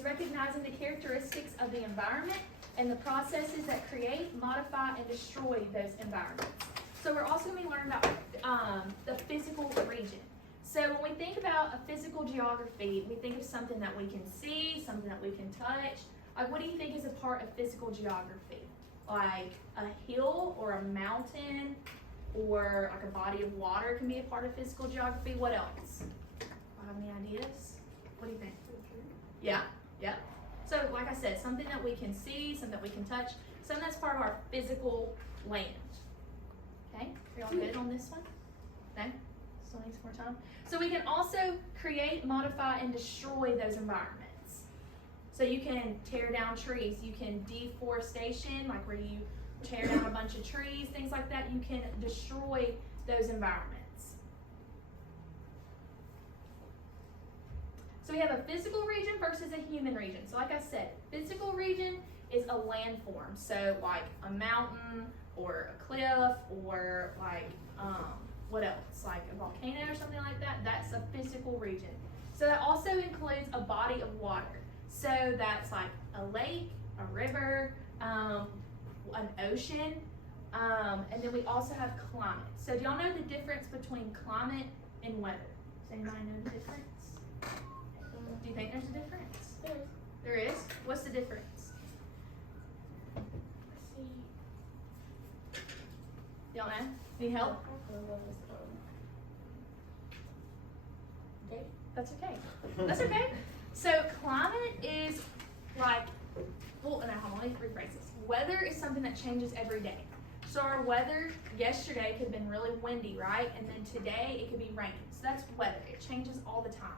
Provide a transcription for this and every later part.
is recognizing the characteristics of the environment and the processes that create, modify, and destroy those environments. So we're also going to learn about the physical region. So when we think about a physical geography, we think of something that we can see, something that we can touch. Like, what do you think is a part of physical geography? Like a hill or a mountain or like a body of water can be a part of physical geography. What else? Have any ideas? What do you think? Yeah, yeah. So like I said, something that we can see, something that we can touch, something that's part of our physical land. Okay, are y'all good on this one? Okay, still need some more time. So we can also create, modify, and destroy those environments. So you can tear down trees, you can deforestation, like where you tear down a bunch of trees, things like that. You can destroy those environments. So we have a physical region versus a human region. So like I said, physical region is a landform. So like a mountain or a cliff or like, what else? Like a volcano or something like that. That's a physical region. So that also includes a body of water. So that's like a lake, a river, an ocean, and then we also have climate. So do y'all know the difference between climate and weather? Does anybody know the difference? Do you think there's a difference? There is? What's the difference? Y'all know? Need help? That's okay. That's okay. So climate is like, well, no, hold on, let me rephrase this. Weather is something that changes every day. So our weather yesterday could have been really windy, right? And then today it could be raining. So that's weather. It changes all the time.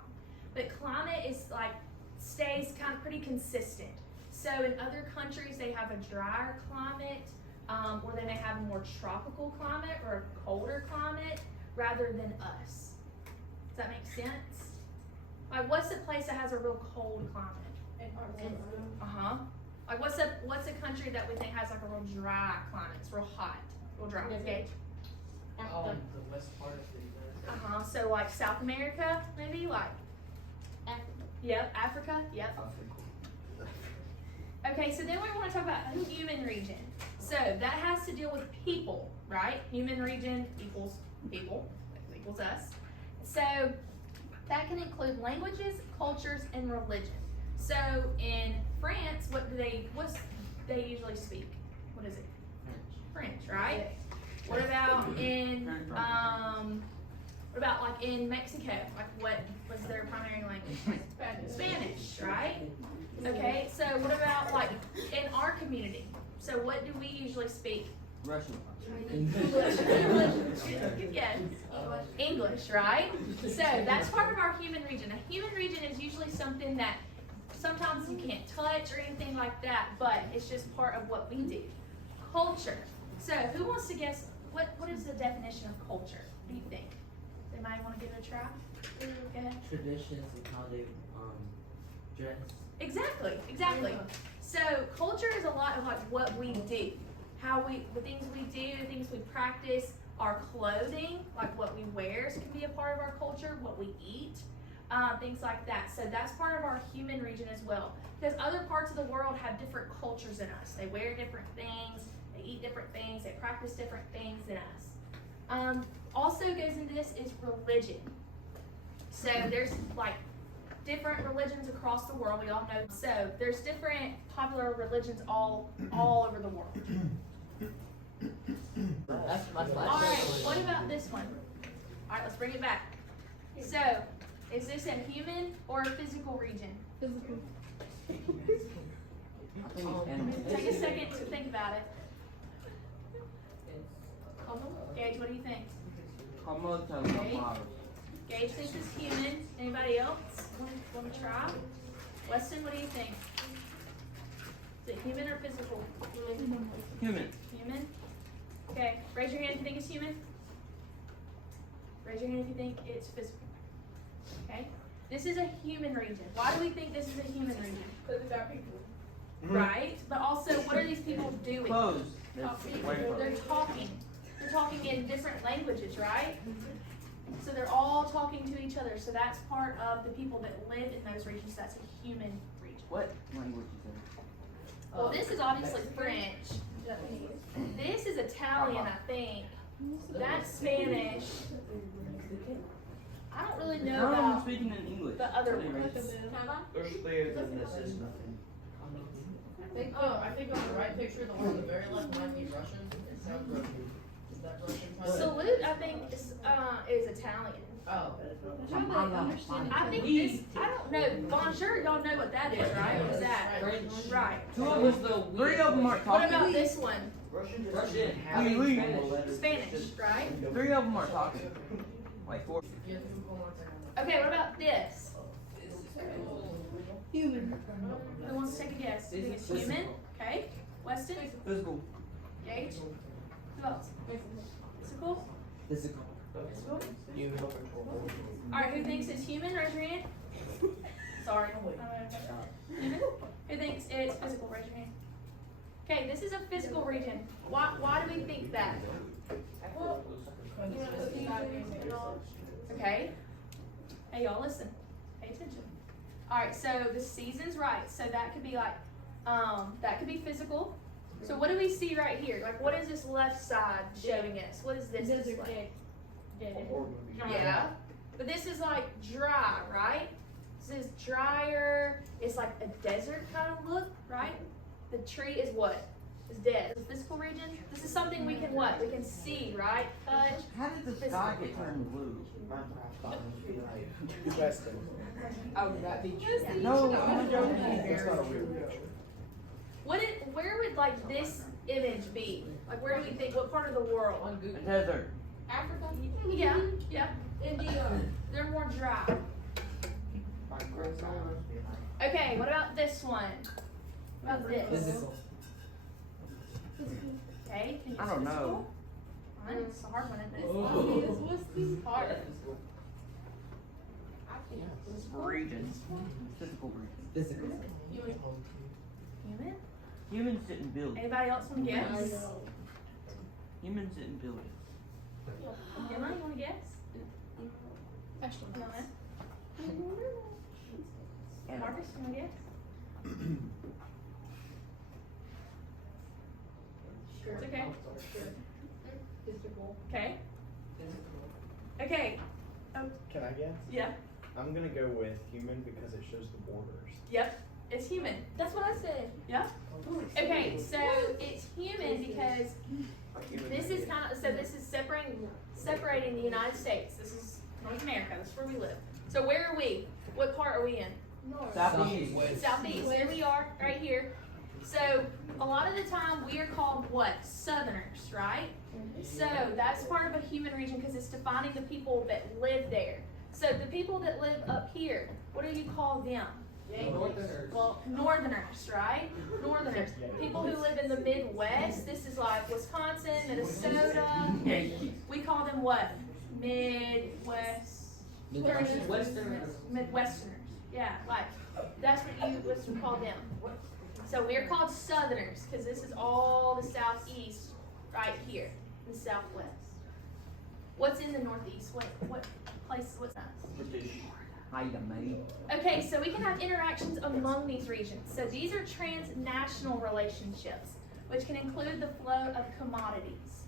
But climate is like, stays kind of pretty consistent. So in other countries, they have a drier climate, or they may have a more tropical climate or a colder climate rather than us. Does that make sense? Like, what's a place that has a real cold climate? Uh-huh. Like, what's a country that we think has like a real dry climate? It's real hot, real dry. Gage? The west part of the United Uh-huh. So like South America, maybe like. Africa. Yep, Africa. Yep. Okay, so then we want to talk about a human region. So that has to deal with people, right? Human region equals people, equals us. So that can include languages, cultures, and religion. So in France, what do they usually speak? What is it? French, right? What about in like in Mexico? Like what was their primary language? Spanish, right? Okay, so what about like in our community? So what do we usually speak? Russian. Yes. English, right? So that's part of our human region. A human region is usually something that sometimes you can't touch or anything like that, but it's just part of what we do. Culture. So who wants to guess what is the definition of culture? What do you think? Does anybody want to give it a try? Go ahead. Traditions and how they dress. Exactly. So culture is a lot of like what we do, the things we do, the things we practice. Our clothing, like what we wear, can be a part of our culture. What we eat, things like that. So that's part of our human region as well. Because other parts of the world have different cultures than us. They wear different things, they eat different things, they practice different things than us. Also goes into this is religion. So there's like different religions across the world, we all know. So there's different popular religions all over the world. Alright, what about this one? Alright, let's bring it back. So, is this a human or a physical region? Physical. Take a second to think about it. Gage, what do you think? Gage thinks it's human. Anybody else want to try? Weston, what do you think? Is it human or physical? Human. Human? Okay, raise your hand if you think it's human. Raise your hand if you think it's physical. Okay, this is a human region. Why do we think this is a human region? Because it's our people. Right, but also what are these people doing? Clothes. They're talking. They're talking in different languages, right? So they're all talking to each other. So that's part of the people that live in those regions. That's a human region. What language is that? Well, this is obviously French. This is Italian, I think. That's Spanish. I don't really know No, I'm about speaking in English. the other Sorry, ones. There's players in this is nothing. I think on the right picture, the one on the very left might be Russian. It sounds Russian. Is that Russian? Salute, I think, is Italian. Oh. I think this, I don't know. Bonjour, y'all know what that is, right? What is that? French. Right. Two of us, three of them are What talking. about this one? Russian Russian. Spanish. Spanish, right? Three of them are talking. Like four. Yeah, hold on a second. Okay, what about this? Human. Who wants to take a guess? I think it's human. Okay. Weston? Physical. Gage? Who else? Physical? Physical. Physical? Alright, who thinks it's human? Raise your hand. Sorry. Human? Who thinks it's physical? Raise your hand. Okay, this is a physical region. Why do we think that? Okay. Hey, y'all, listen. Pay attention. Alright, so the season's right. So that could be like, that could be physical. So what do we see right here? Like, what is this left side showing us? What is this display? Yeah. But this is like dry, right? This is drier. It's like a desert kind of look, right? The tree is what? Is dead. The physical region. This is something we can what? We can see, right? Touch. How did the sky get turned blue? Weston. Oh, that beach. No, I'm joking. That's not a real picture. Where would like this image be? Like where do we think? What part of the world? On A Google. desert. Africa? Yeah, yeah. India. They're more dry. Okay, what about this one? What about this? Physical. Okay, can you I don't know. Fine, it's a hard one, isn't it? What's this? Hard. Region. Physical region. Physical. Human? Humans didn't build it. Anybody else want to guess? Humans didn't build it. Emma, you want to guess? No, Marcus, you want to guess? It's okay. Okay. Okay. Can I guess? Yeah. I'm gonna go with human because it shows the borders. Yep. It's human. That's what I said. Yep. Okay, so it's human because this is kind of, so this is separating the United States. This is North America. This is where we live. So where are we? What part are we in? Southeast. Southeast. Here we are, right here. So a lot of the time we are called what? Southerners, right? So that's part of a human region because it's defining the people that live there. So the people that live up here, what do you call them? Northerners. Well, Northerners, right? Northerners. People who live in the Midwest, this is like Wisconsin, Minnesota. We call them what? Westerners. Midwesterners. Yeah, like, that's what we call them. So we're called Southerners because this is all the Southeast right here, the Southwest. What's in the Northeast? What place, what's that? British. Mate. Okay, so we can have interactions among these regions. So these are transnational relationships, which can include the flow of commodities.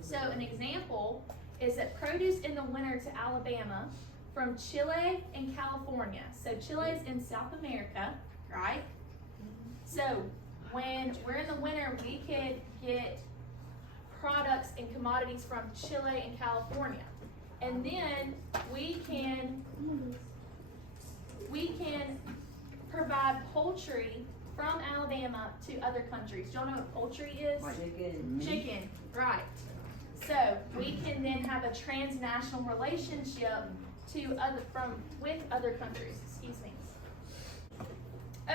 So an example is that produce in the winter to Alabama from Chile and California. So Chile is in South America, right? So when we're in the winter, we could get products and commodities from Chile and California. And then we can provide poultry from Alabama to other countries. Do y'all know what poultry is? Chicken, right. So we can then have a transnational relationship with other countries, excuse me.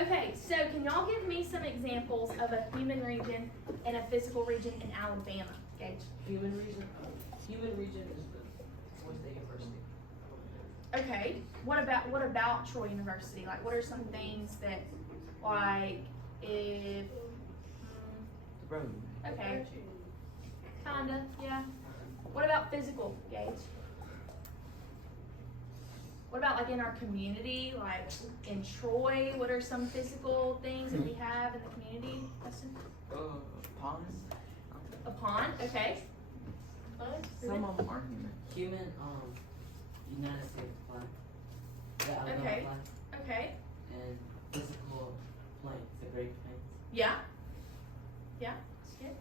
Okay, so can y'all give me some examples of a human region and a physical region in Alabama? Gage? Human region is the Troy State University. Okay, what about Troy University? Like, what are some things that, like, if, The road. okay, kinda, yeah. What about physical, Gage? What about like in our community, like in Troy? What are some physical things that we have in the community? Justin? Ponds. A pond, okay. Some of them are human. Human, United States flag. The Alabama Okay. flag. Okay. And physical planes, the Great Plains. Yeah. Yeah. That's good.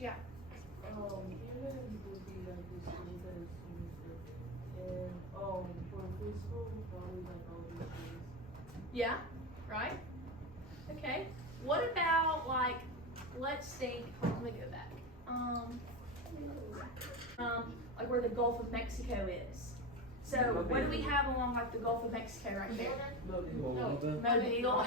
Yeah. Human would be like the school that is and for physical probably like all these things. Yeah. Right. Okay. What about like? Let's think. Let me go back. Like where the Gulf of Mexico is. So what do we have along like the Gulf of Mexico right there? No. Mobile.